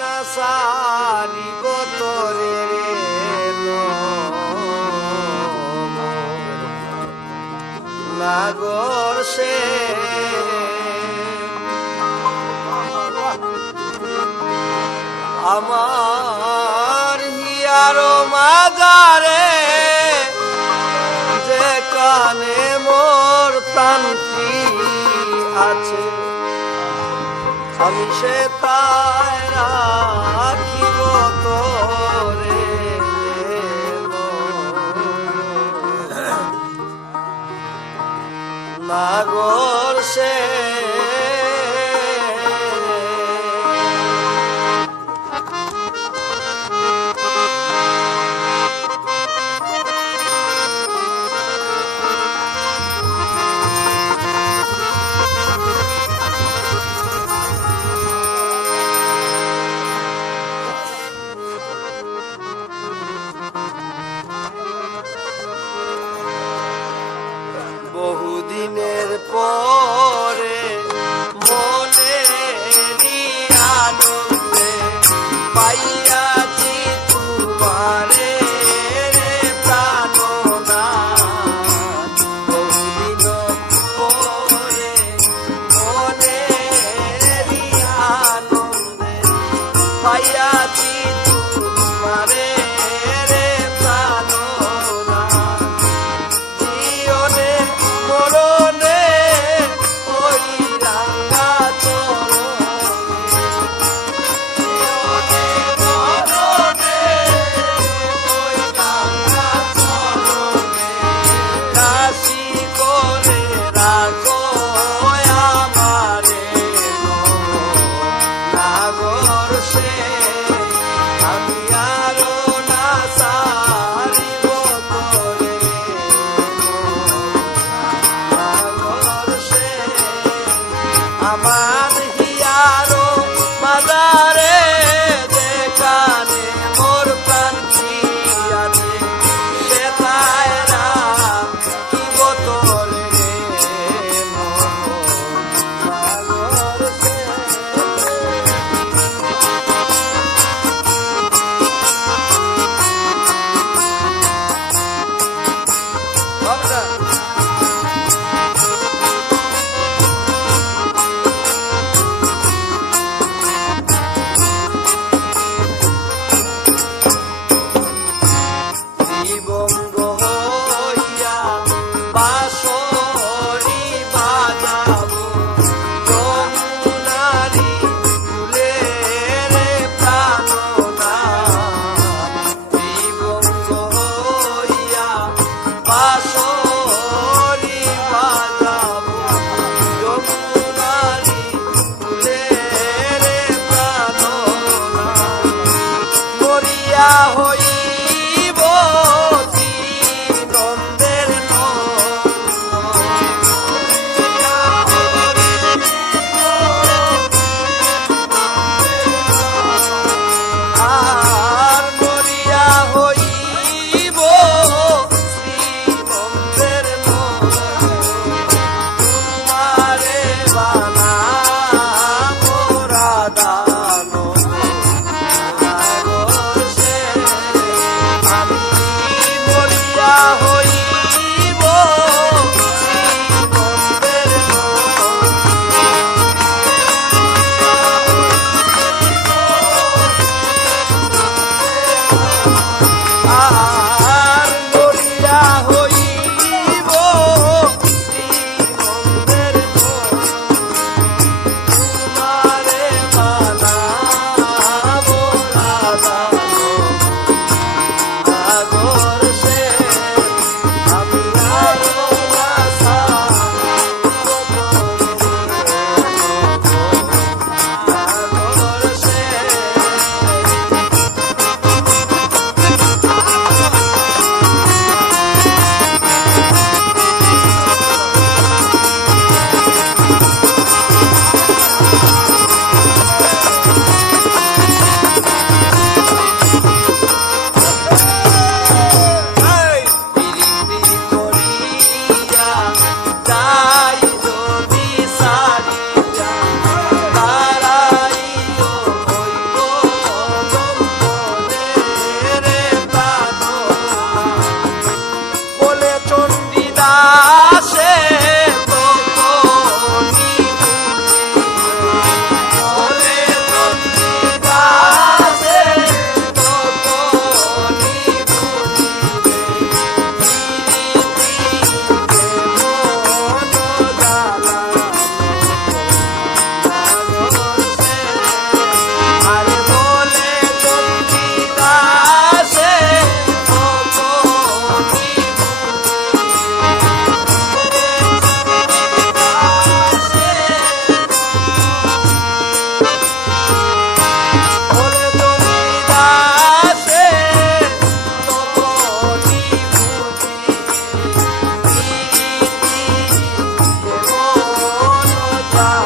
না সারিব আমার হিয়ারো মাজারে যে কানে মোর প্রান্তি আছে। আমি সে তাই রাখিব তোরে নাগর সে রাশি করে রাখো। legal far.